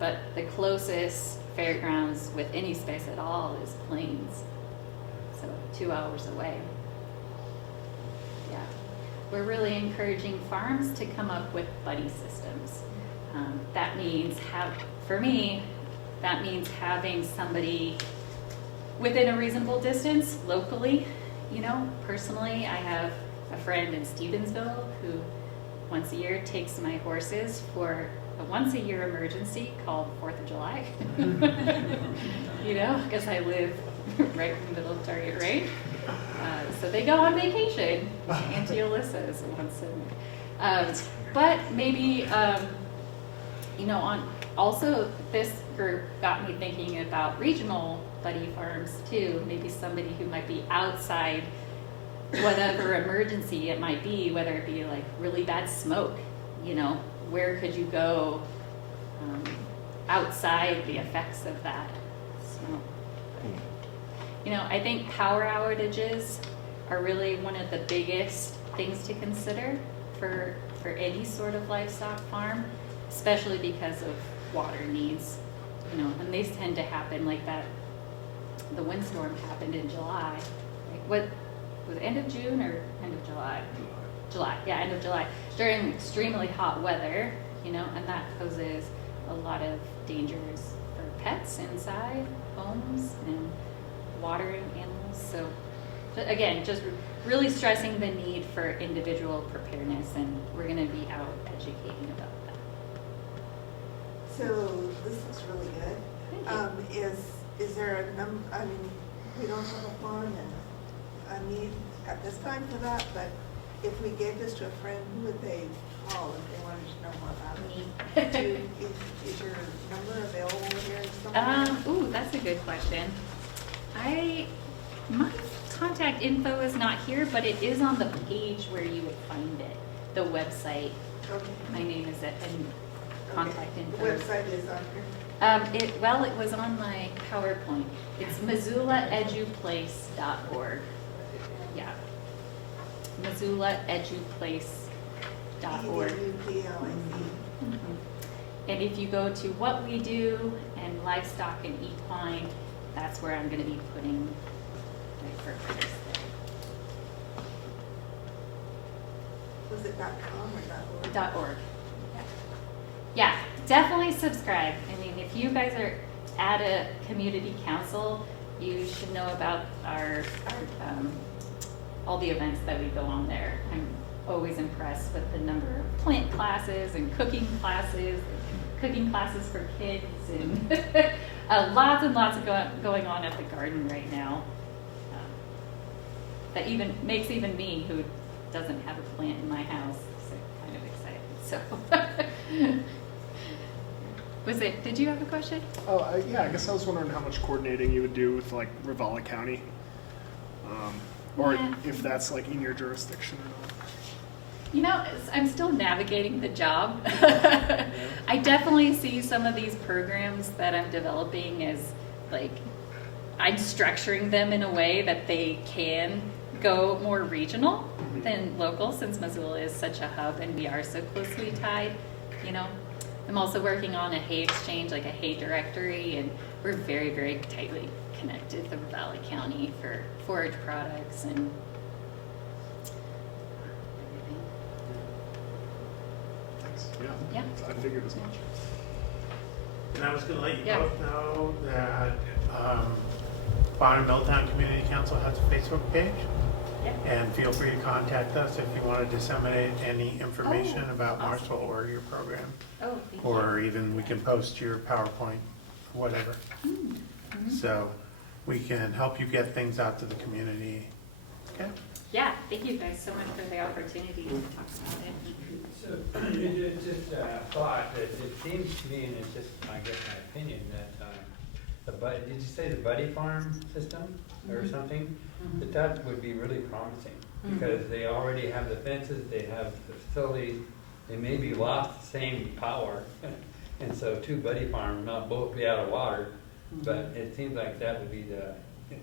but the closest fairgrounds with any space at all is Plains, so 2 hours away. Yeah, we're really encouraging farms to come up with buddy systems. That means for me, that means having somebody within a reasonable distance locally. You know, personally, I have a friend in Stevensville who once a year takes my horses for a once a year emergency called 4th of July. You know, because I live right in the middle of Target Range. So they go on vacation to Auntie Alyssa's once a but maybe, you know, also this group got me thinking about regional buddy farms too. Maybe somebody who might be outside whatever emergency it might be, whether it be like really bad smoke, you know, where could you go outside the effects of that smoke? You know, I think power outages are really one of the biggest things to consider for any sort of livestock farm, especially because of water needs, you know, and these tend to happen like that. The windstorm happened in July. Right? What was it, end of June or end of July? July, yeah, end of July. During extremely hot weather, you know, and that poses a lot of dangers for pets inside homes and watering animals. So again, just really stressing the need for individual preparedness, and we're going to be out educating about that. So this looks really good. Thank you. Is there a number, I mean, we don't have a farm and a need at this time for that, but if we gave this to a friend, who would they call if they wanted to know more about it? Is your number available here somewhere? Ooh, that's a good question. My contact info is not here, but it is on the page where you would find it, the website. Okay. My name is at and contact info. The website is on here. It was on my PowerPoint. It's MissoulaEduPlace.org. Yeah. MissoulaEduPlace.org. And if you go to what we do and livestock and equine, that's where I'm going to be putting my purpose there. Was it .com or .org? .org. Yeah, definitely subscribe. I mean, if you guys are at a community council, you should know about our all the events that we go on there. I'm always impressed with the number of plant classes and cooking classes for kids, and lots and lots of going on at the garden right now. That even makes even me, who doesn't have a plant in my house, so kind of excited. So, did you have a question? Oh, yeah, I guess I was wondering how much coordinating you would do with like Ravala County, or Yeah. if that's like in your jurisdiction or not. You know, I'm still navigating the job. I definitely see some of these programs that I'm developing as like, I'm structuring them in a way that they can go more regional than local, since Missoula is such a hub and we are so closely tied, you know. I'm also working on a hay exchange, like a hay directory, and we're very, very tightly connected with Valley County for forage products and Thanks. Yeah. I figured as much. And I was gonna let you Yeah. both know that Bonner Milltown Community Council has a Facebook page. Yep. And feel free to contact us if you want to disseminate any information Oh, about awesome. Marshall or your program. Oh, thank you. Or even we can post your PowerPoint, whatever. Mm-hmm. So we can help you get things out to the community. Okay? Yeah, thank you guys so much for the opportunity to talk about it. So, it's just a thought that it seems to me, and it's just, I guess, my opinion, that did you say the buddy farm system or something? Mhm. That would be really promising, because they already have the fences, they have the facilities, they maybe lost the same power, and so two buddy farms, not both be out of water, but it seems like that would be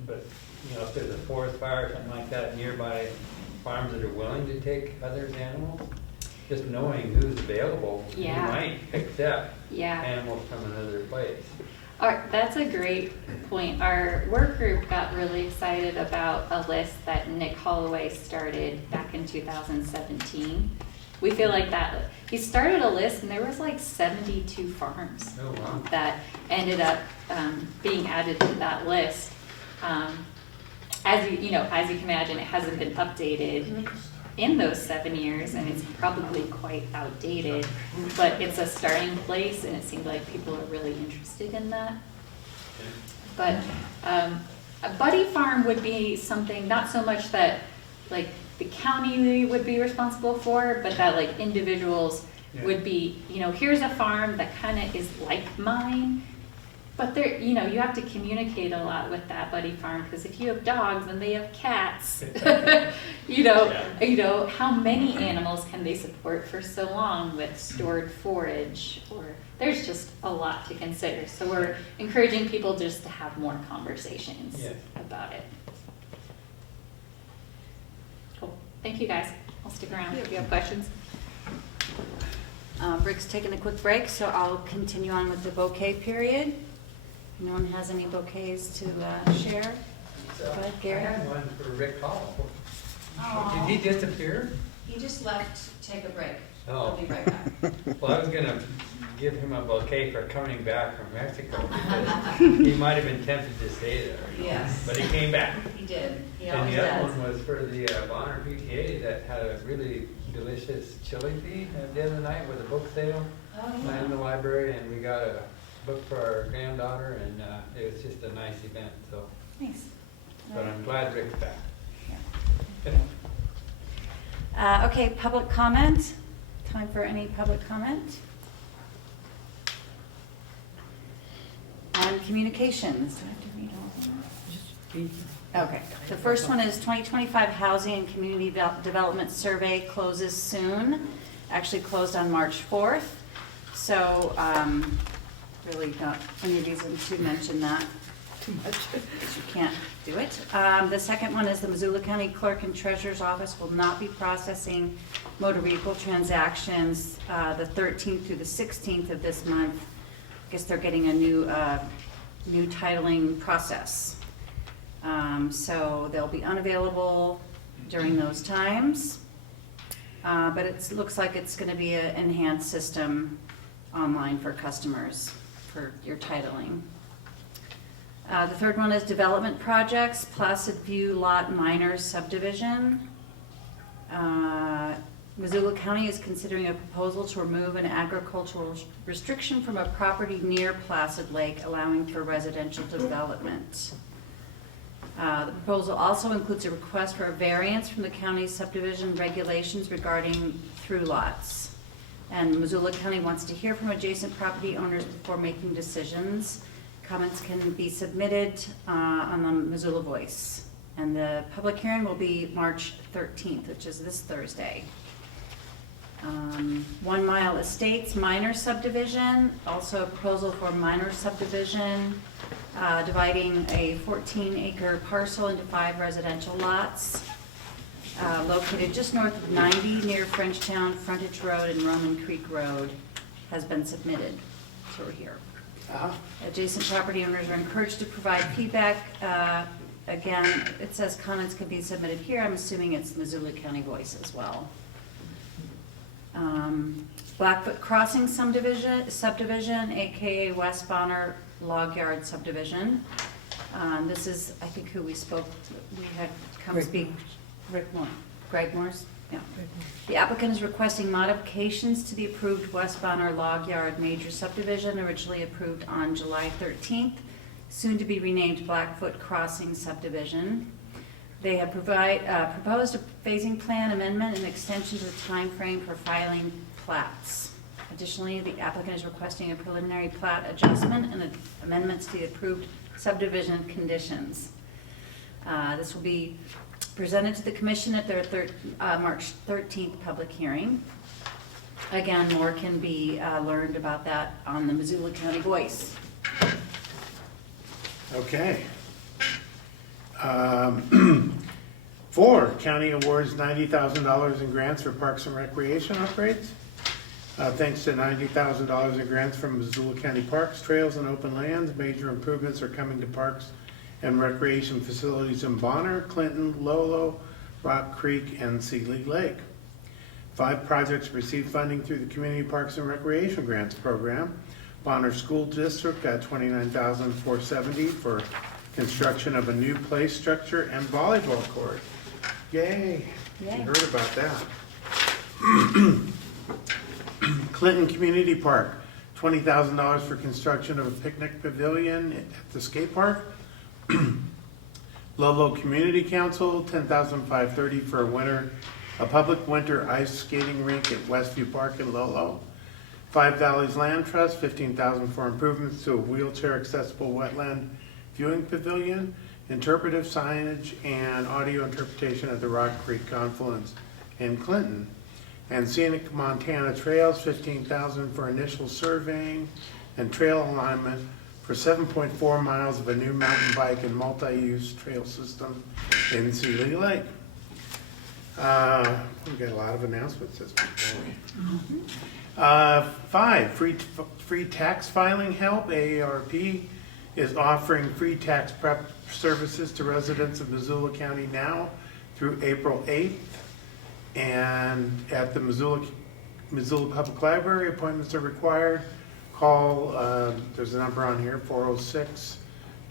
but, you know, if there's a forest fire or something like that, nearby farms that are willing to take others' animals. just knowing who's available, you Yeah. might accept Yeah. animals from another place. That's a great point. Our work group got really excited about a list that Nick Holloway started back in 2017. We feel like that, he started a list and there was like 72 farms Oh, wow. that ended up being added to that list. As you can imagine, it hasn't been updated in those 7 years, and it's probably quite outdated, but it's a starting place, and it seemed like people are really interested in that. But a buddy farm would be something, not so much that like the county would be responsible for, but that like individuals Yeah. would be, here's a farm that kind of is like mine. But there, you have to communicate a lot with that buddy farm, because if you have dogs and they have cats, how many animals can they support for so long with stored forage? Or there's just a lot to consider. So we're encouraging people just to have more conversations Yes. about it. Cool. Thank you guys. I'll stick around if you have questions. Rick's taking a quick break, so I'll continue on with the bouquet period. No one has any bouquets to share? Go ahead, Gary. I had one for Rick Hall. Aw. Did he disappear? He just left to take a break. Oh. He'll be right back. Well, I was gonna give him a bouquet for coming back from Mexico, because he might have been tempted to stay there. Yes. But he came back. He did. He And always the other does. one was for the Bonner PTA that had a really delicious chili feed the other night with a book sale Oh, in the library, and we got a book for our granddaughter, and it was just a nice event, so, Nice. but I'm glad Rick's back. Okay, public comment. Time for any public comment? On communications. Do I have to read all of them? Okay, the first one is 2025 Housing and Community Development Survey closes soon. Actually closed on March 4th. So, really not any reason to mention that too much, because you can't do it. The second one is the Missoula County Clerk and Treasurer's Office will not be processing motor vehicle transactions the 13th through the 16th of this month. I guess they're getting a new titling process. So they'll be unavailable during those times. But it looks like it's gonna be an enhanced system online for customers for your titling. The third one is development projects, Placid View Lot Minor Subdivision. Missoula County is considering a proposal to remove an agricultural restriction from a property near Placid Lake, allowing for residential development. The proposal also includes a request for a variance from the county's subdivision regulations regarding through lots. And Missoula County wants to hear from adjacent property owners before making decisions. Comments can be submitted on the Missoula Voice. And the public hearing will be March 13th, which is this Thursday. 1 Mile Estates minor subdivision, also a proposal for minor subdivision, dividing a 14-acre parcel into 5 residential lots, located just north of 90 near Frenchtown Frontage Road and Roman Creek Road, has been submitted. So we're here. Adjacent property owners are encouraged to provide feedback. Again, it says comments can be submitted here. I'm assuming it's Missoula County Voice as well. Blackfoot Crossing subdivision, AKA West Bonner Log Yard subdivision. This is, I think, who we had come speak, Greg Morse? Yeah. The applicant is requesting modifications to the approved West Bonner Log Yard major subdivision, originally approved on July 13th, soon to be renamed Blackfoot Crossing subdivision. They have proposed a phasing plan amendment and extension to the time frame for filing plats. Additionally, the applicant is requesting a preliminary plat adjustment and amendments to the approved subdivision conditions. This will be presented to the commission at their March 13th public hearing. Again, more can be learned about that on the Missoula County Voice. Okay. 4, county awards $90,000 in grants for parks and recreation upgrades. Thanks to $90,000 in grants from Missoula County Parks, Trails, and Open Lands, major improvements are coming to parks and recreation facilities in Bonner, Clinton, Lolo, Rock Creek, and Seeley Lake. 5 projects received funding through the Community Parks and Recreation Grants Program. Bonner School District got $29,470 for construction of a new play structure and volleyball court. Yay! You heard about that. Clinton Community Park, $20,000 for construction of a picnic pavilion at the skate park. Lolo Community Council, $10,530 for a public winter ice skating rink at Westview Park in Lolo. 5 Valleys Land Trust, $15,000 for improvements to a wheelchair accessible wetland viewing pavilion, interpretive signage and audio interpretation at the Rock Creek Confluence in Clinton. And Scenic Montana Trails, $15,000 for initial surveying and trail alignment for 7.4 miles of a new mountain bike and multi-use trail system in Seeley Lake. We've got a lot of announcements this morning. 5, free tax filing help. AARP is offering free tax prep services to residents of Missoula County now through April 8th. And at the Missoula Public Library, appointments are required. Call, there's a number on here,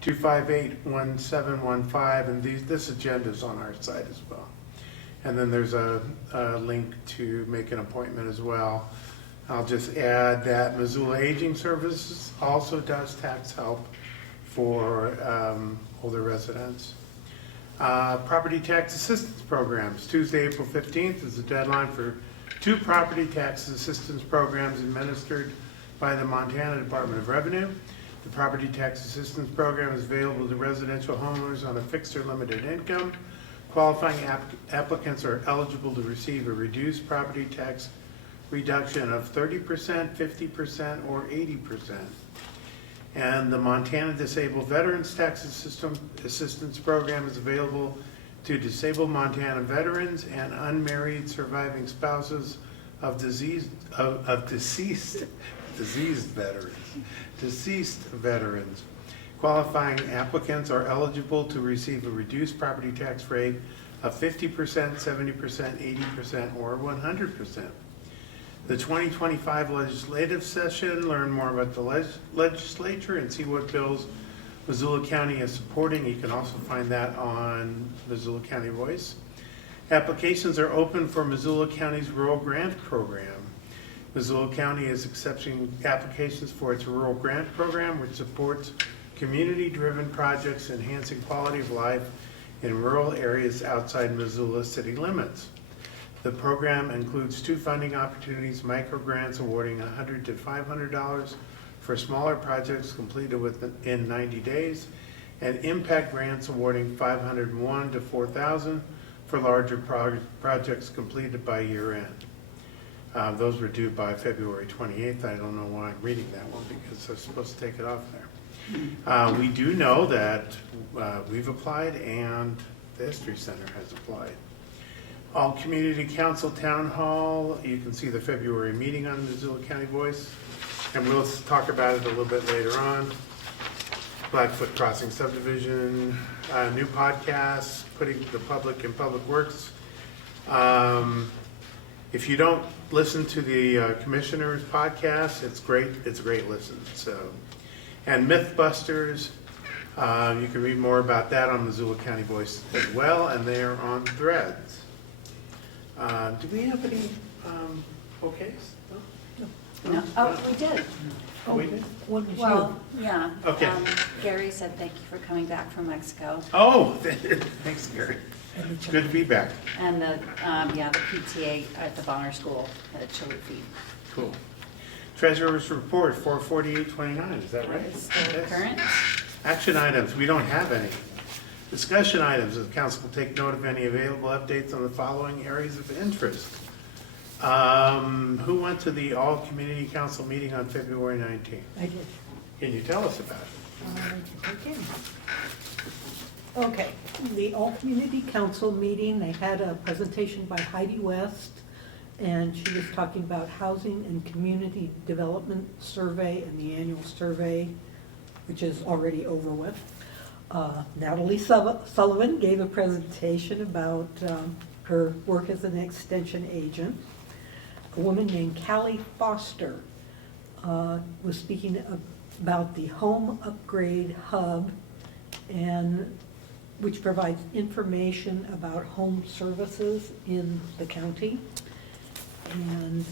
406-258-1715, and this agenda is on our site as well. And then there's a link to make an appointment as well. I'll just add that Missoula Aging Services also does tax help for older residents. Property tax assistance programs. Tuesday, April 15th is the deadline for 2 property tax assistance programs administered by the Montana Department of Revenue. The property tax assistance program is available to residential homeowners on a fixed or limited income. Qualifying applicants are eligible to receive a reduced property tax reduction of 30%, 50%, or 80%. And the Montana Disabled Veterans Tax Assistance Program is available to disabled Montana veterans and unmarried surviving spouses of deceased veterans. Qualifying applicants are eligible to receive a reduced property tax rate of 50%, 70%, 80%, or 100%. The 2025 legislative session, learn more about the legislature and see what bills Missoula County is supporting. You can also find that on Missoula County Voice. Applications are open for Missoula County's Rural Grant Program. Missoula County is accepting applications for its Rural Grant Program, which supports community-driven projects enhancing quality of life in rural areas outside Missoula city limits. The program includes 2 funding opportunities, micro grants awarding $100 to $500 for smaller projects completed within 90 days, and impact grants awarding $501 to $4,000 for larger projects completed by year end. Those were due by February 28th. I don't know why I'm reading that one because I'm supposed to take it off there. We do know that we've applied and the History Center has applied. All Community Council Town Hall, you can see the February meeting on Missoula County Voice, and we'll talk about it a little bit later on. Blackfoot Crossing subdivision, new podcasts, putting the public in public works. If you don't listen to the commissioner's podcast, it's great. It's a great listen. So, and Mythbusters, you can read more about that on Missoula County Voice as well, and they are on Threads. Do we have any okays? No. Oh, we did. Oh, we did? Well, yeah. Okay. Gary said thank you for coming back from Mexico. Oh, thanks, Gary. Good feedback. And the PTA at the Bonner School had a chili feed. Cool. Treasurer's report, 44829, is that right? Is still Yes. current? Action items, we don't have any. Discussion items, the council will take note of any available updates on the following areas of interest. Who went to the all community council meeting on February 19th? I did. Can you tell us about it? Okay, the All Community Council meeting, they had a presentation by Heidi West, and she was talking about housing and community development survey and the annual survey, which is already over with. Natalie Sullivan gave a presentation about her work as an extension agent. A woman named Callie Foster was speaking about the Home Upgrade Hub, and which provides information about home services in the county. And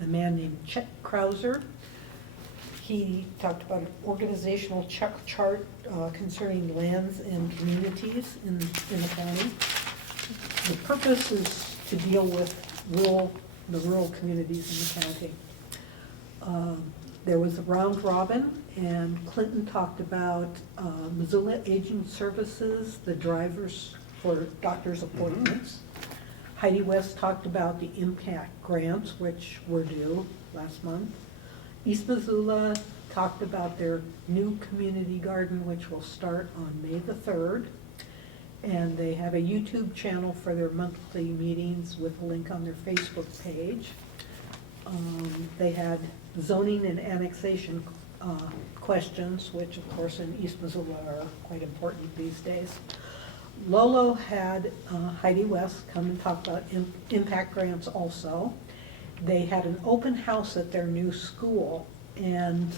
a man named Chet Krauser, he talked about an organizational chart concerning lands and communities in the county. The purpose is to deal with the rural communities in the county. There was a round robin, and Clinton talked about Missoula Aging Services, the drivers for doctor's appointments. Heidi West talked about the impact grants, which were due last month. East Missoula talked about their new community garden, which will start on May the 3rd. And they have a YouTube channel for their monthly meetings with a link on their Facebook page. They had zoning and annexation questions, which of course in East Missoula are quite important these days. Lolo had Heidi West come and talk about impact grants also. They had an open house at their new school, and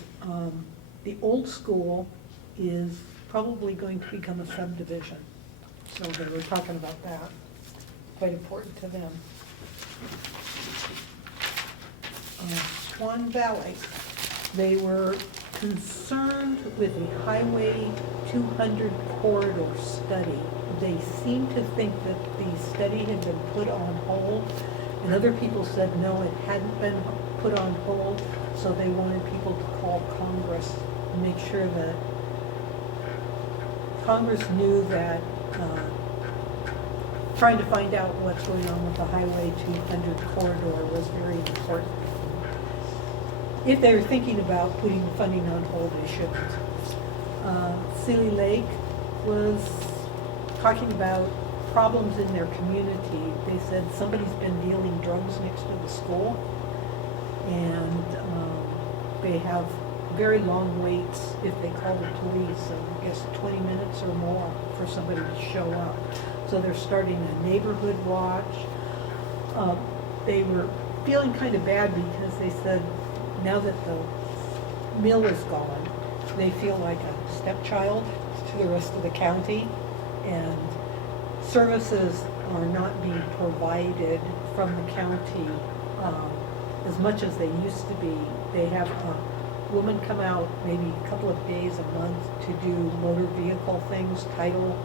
the old school is probably going to become a subdivision. So they were talking about that, quite important to them. Swan Valley, they were concerned with the Highway 200 corridor study. They seemed to think that the study had been put on hold, and other people said no, it hadn't been put on hold, so they wanted people to call Congress and make sure that Congress knew that trying to find out what's going on with the Highway 200 corridor was very important. If they were thinking about putting funding on hold, they shouldn't. Sealy Lake was talking about problems in their community. They said somebody's been dealing drugs next to the school, and they have very long waits if they call the police, I guess 20 minutes or more for somebody to show up. So they're starting a neighborhood watch. They were feeling kind of bad because they said now that the mill is gone, they feel like a stepchild to the rest of the county, and services are not being provided from the county as much as they used to be. They have a woman come out maybe a couple of days a month to do motor vehicle things, title,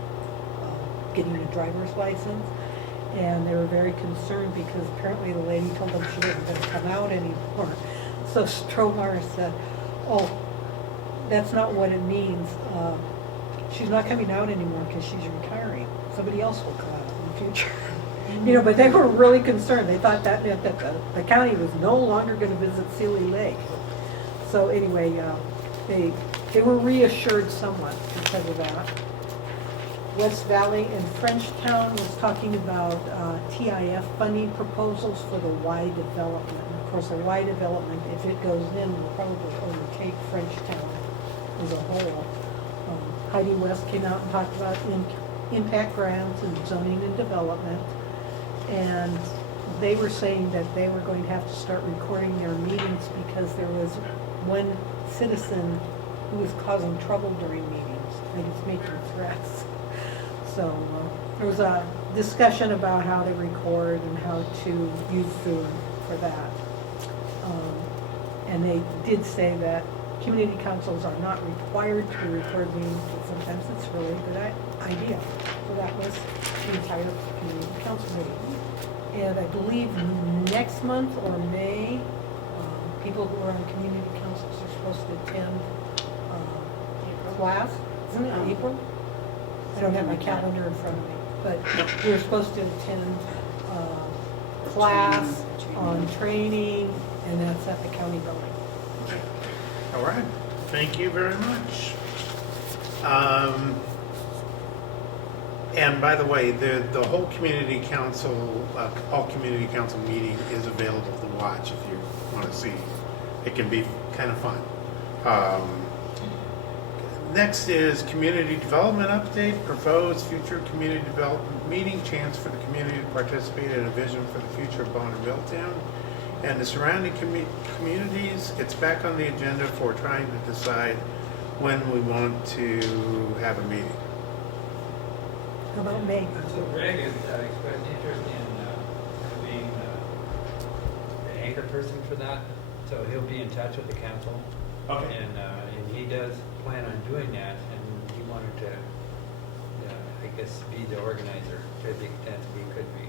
getting a driver's license, and they were very concerned because apparently the lady told them she wasn't going to come out anymore. So Strohmeyer said, oh, that's not what it means. She's not coming out anymore because she's retiring. Somebody else will come out in the future. You know, but they were really concerned. They thought that meant that the county was no longer going to visit Sealy Lake. So anyway, they were reassured somewhat because of that. West Valley and Frenchtown was talking about TIF funding proposals for the Y development. Of course, the Y development, if it goes in, will probably overtake Frenchtown as a whole. Heidi West came out and talked about impact grants and zoning and development. And they were saying that they were going to have to start recording their meetings because there was one citizen who was causing trouble during meetings, and was making threats. So there was a discussion about how to record and how to use Zoom for that. And they did say that community councils are not required to record meetings, but sometimes it's really a good idea. So that was the entire community council meeting. And I believe next month or May, people who are on community councils are supposed to attend class. Isn't it April? I don't have my calendar in front of me, but we're supposed to attend class on training, and that's at the county building. All right, thank you very much. And by the way, the whole community council, all community council meeting is available to watch if you want to see. It can be kind of fun. Next is community development update, proposed future community development meeting, chance for the community to participate in a vision for the future of Bonner Milltown. And the surrounding communities, it's back on the agenda for trying to decide when we want to have a meeting. How about May? So Greg has expressed interest in being the anchor person for that, so he'll be in touch with the council. Okay. And he does plan on doing that, and he wanted to, I guess, be the organizer to the extent he could be,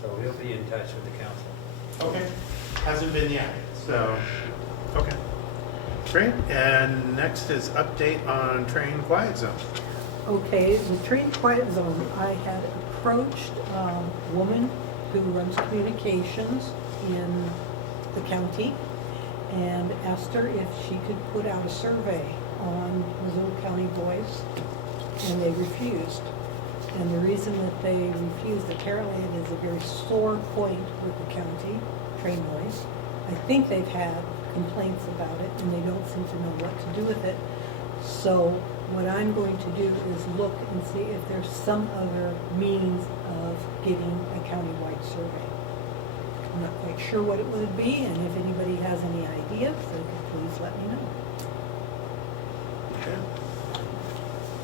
so he'll be in touch with the council. Okay. Hasn't been yet, so, okay. Great, and next is update on train quiet zone. Okay, the train quiet zone, I had approached a woman who runs communications in the county and asked her if she could put out a survey on Missoula County Voice, and they refused. And the reason that they refused, apparently it is a very sore point with the county, train noise. I think they've had complaints about it and they don't seem to know what to do with it. So what I'm going to do is look and see if there's some other means of getting a countywide survey. I'm not quite sure what it would be, and if anybody has any ideas, then please let me know. Okay.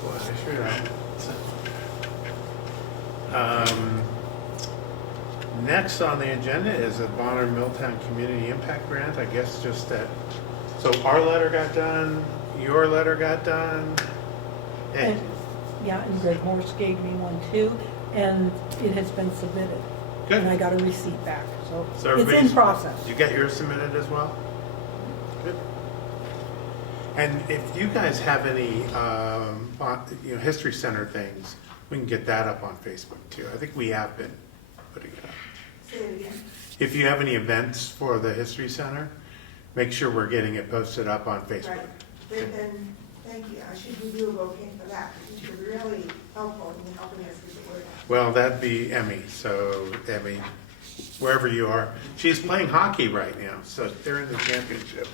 Well, I sure don't. Next on the agenda is the Bonner Milltown Community Impact Grant. I guess just that, so our letter got done, your letter got done. And, yeah, and Greg Morse gave me one too, and it has been submitted. Good. And I got a receipt back, so So it's in everybody's- process. You got yours submitted as well? Good. And if you guys have any, History Center things, we can get that up on Facebook too. I think we have been putting it up. Say it again. If you have any events for the History Center, make sure we're getting it posted up on Facebook. Right. They've been, thank you, I should give you a bouquet for that, because you're really helpful in helping us get the word out. Well, that'd be Emmy, so Emmy, wherever you are. She's playing hockey right now, so they're in the championship.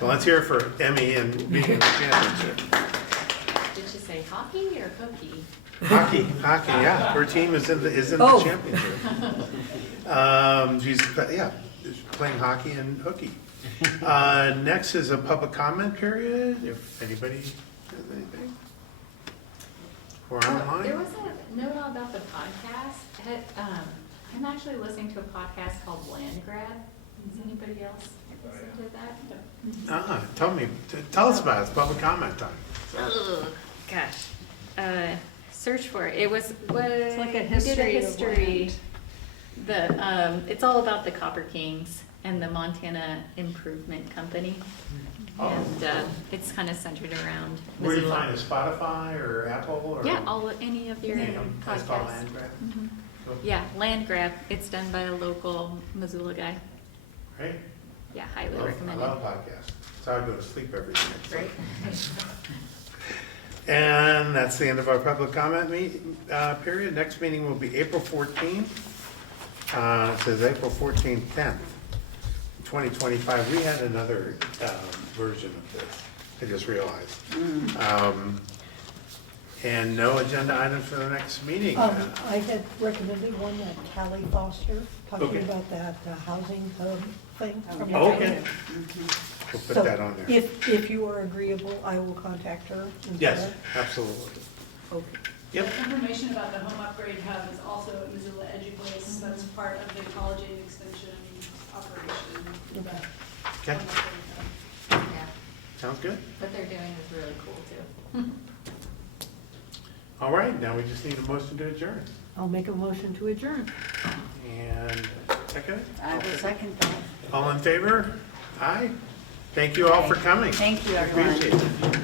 So let's hear it for Emmy and being in the championship. Did you say hockey or hooky? Hockey, yeah. Her team is in the Oh. championship. She's playing hockey and hooky. Next is a public comment period, if anybody has anything. Or There online. was a note about the podcast. I'm actually listening to a podcast called Land Grab. Does anybody else listen to that? Tell us about it. It's public comment time. Oh, gosh. Search for it. It was It's like a we did history of history. It's all about the Copper Kings and the Montana Improvement Company. Oh. And it's kind of centered around Where do you Missoula. find it? Spotify or Apple or? Yeah, any of your It's called podcasts. Land Grab. Mhm. Cool. Yeah, Land Grab. It's done by a local Missoula guy. Great. Yeah, highly I recommended. love podcasts. That's how I go to sleep every night. Great. And that's the end of our public comment period. Next meeting will be April 14th. It says April 14th, 10th, 2025. We had another version of this, I just realized. And no agenda items for the next meeting. I had recommended one that Callie Foster, talking Okay. about that housing hub thing. from the Okay. county. We'll So put that on there. if you are agreeable, I will contact her. and Yes, tell her. absolutely. Okay. Yep. Information about the home upgrade hub is also at Missoula EduPlace, that's part of the college aid extension operation. the Okay. Okay, home upgrade hub. Yeah, sounds good. what they're doing is really cool too. All right, now we just need a motion to adjourn. I'll make a motion to adjourn. And second? I will second that. All in favor? Aye. Thank you all for coming. Thank you, everyone. Appreciate it.